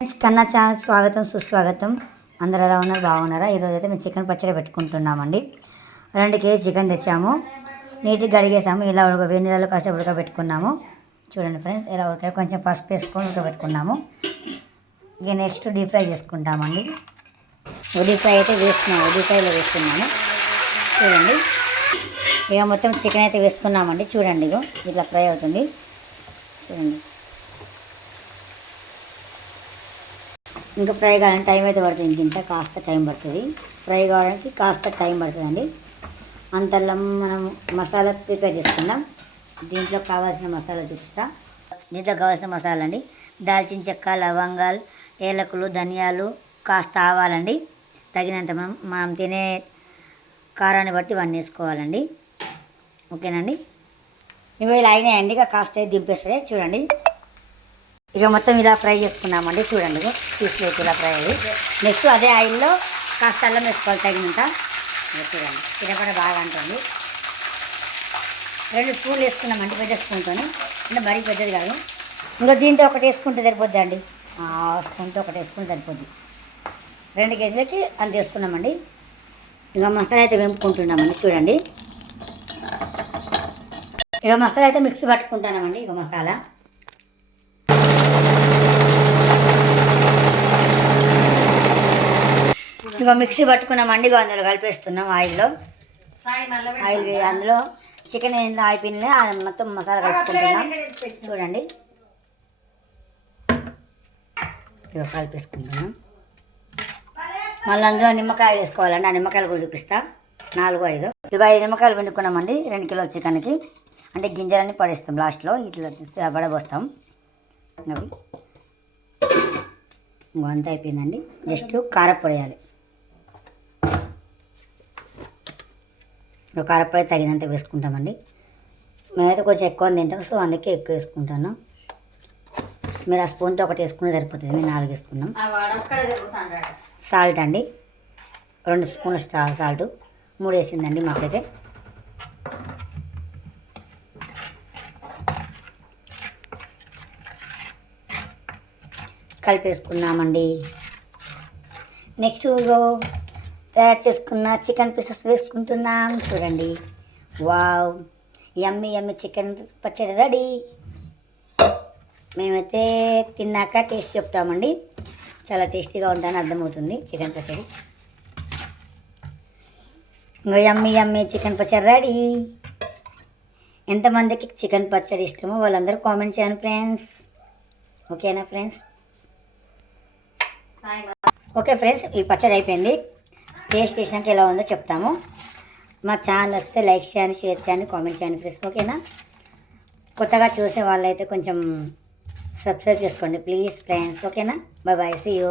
Friends కన్నా channel స్వాగతం సుస్వాగతం. అందరు ఎలా ఉన్నారు? బాగున్నారా? ఈరోజు అయితే మేము చికెన్ పచ్చడి పెట్టుకుంటున్నామండి. రెండు కేజీ చికెన్ తెచ్చాము. నీట్గా కడిగేసాము. ఇలా ఉడక వేడి నీళ్ళలో కాసేపు ఉడకబెట్టుకున్నాము. చూడండి ఫ్రెండ్స్ ఇలా ఉడక కొంచెం పసుపు వేసుకొని ఉడకబెట్టుకున్నాము. ఇక నెక్స్ట్ డీప్ ఫ్రై చేసుకుంటామండి. ఉడి ఫ్రై అయితే వేస్తున్నాము. ఉడి ఫ్రైలో వేస్తున్నాము. చూడండి. ఇక మొత్తం చికెన్ అయితే వేసుకున్నామండి చూడండి ఇక ఇట్లా ఫ్రై అవుతుంది. చూడండి. ఇంకా ఫ్రై కావాలంటే టైం అయితే పడుతుంది. ఇంత కాస్త టైం పడుతుంది. ఫ్రై కావడానికి కాస్త టైం పడుతుందండి. అంతలో మనం మసాలా ప్రిపేర్ చేసుకుందాం. దీంట్లో కావాల్సిన మసాలా చూపిస్తా. దీంట్లో కావాల్సిన మసాలా అండి దాల్చిన చెక్క లవంగాలు ఏలకులు ధనియాలు కాస్త ఆవాలండి. తగినంత మనం మనం తినే కారాన్ని బట్టి ఇవన్నీ వేసుకోవాలండి. ఓకేనండి? ఇవి ఇలా అయినాయండి. ఇక కాస్త దింపేస్తాడే చూడండి. ఇక మొత్తం ఇలా ఫ్రై చేసుకున్నామండి. చూడండి పీసులు ఇలా ఫ్రై అయ్యి. నెక్స్ట్ అదే ఆయిల్లో కాస్త అల్లం వేసుకోవాలి తగినంత. ఇగో చూడండి తినపడ బాగా అంటుంది. రెండు స్పూన్లు వేసుకున్నామండి పెద్ద స్పూన్తో అంటే మరీ పెద్దది కాదు. ఇంకా దీంతో ఒకటి వేసుకుంటే సరిపోద్ది అండి? స్పూన్తో ఒకటి వేసుకుంటే సరిపోద్ది. రెండు కేజీలకి అంత వేసుకున్నామండి. ఇంకా మసాలా అయితే వెంపుకుంటున్నామండి చూడండి. ఇక మసాలా అయితే మిక్సీ పట్టుకుంటామండి ఇక మసాలా. ఇక మిక్సీ పట్టుకున్నామండి ఇక అందులో కలిపేస్తున్నాం ఆయిల్లో. ఆయిల్ అందులో. చికెన్ అయిపోయింది అది మొత్తం మసాలా కలుపుకుంటున్నాం. చూడండి. ఇక కలిపేసుకుంటున్నాం. మళ్ళీ అందులో నిమ్మకాయ వేసుకోవాలండి. ఆ నిమ్మకాయలు కూడా చూపిస్తా. నాలుగు ఐదు. ఇక ఐదు నిమ్మకాయలు పిండుకున్నామండి. రెండు కిలోల చికెన్కి. అంటే గింజలన్నీ పడేస్తాం లాస్ట్లో. ఇట్లా పడబోస్తాం అవి అంతా అయిపోయిందండి. జస్ట్ కారపొడి వేయాలి. ఇప్పుడు కారపొడి తగినంత వేసుకుంటామండి. మేమైతే కొంచెం ఎక్కువ తింటాం సో అందుకే ఎక్కువ వేసుకుంటాను. మీరు ఆ స్పూన్తో ఒకటి వేసుకుని సరిపోతుంది. మేము నాలుగు వేసుకున్నాం. సాల్ట్ అండి. రెండు స్పూన్ల స్టా సాల్ట్. మూడు వేసిందండి మాకైతే. కలిపేసుకున్నామండి. నెక్స్ట్ తయారు చేసుకున్న చికెన్ పీసెస్ వేసుకుంటున్నాం. చూడండి. వావ్. యమ్మి యమ్మి చికెన్ పచ్చడి రెడీ. మేమైతే తిన్నాక టేస్ట్ చెప్తామండి. చాలా టేస్టీగా ఉంటాయని అర్థమవుతుంది చికెన్ పచ్చడి. ఇంకా యమ్మి యమ్మి చికెన్ పచ్చడి రెడీ. ఎంతమందికి చికెన్ పచ్చడి ఇష్టమో వాళ్ళందరూ కామెంట్ చేయండి ఫ్రెండ్స్. ఓకేనా ఫ్రెండ్స్? ఓకే ఫ్రెండ్స్ ఈ పచ్చడి అయిపోయింది. టేస్ట్ చేసినాక ఎలా ఉందో చెప్తాము. మా ఛానల్ వస్తే లైక్ చేయండి షేర్ చేయండి కామెంట్ చేయండి ఫ్రెండ్స్. ఓకేనా? కొత్తగా చూసే వాళ్ళైతే కొంచెం సబ్స్క్రైబ్ చేసుకోండి ప్లీజ్ ఫ్రెండ్స్. ఓకేనా? Bye bye see you.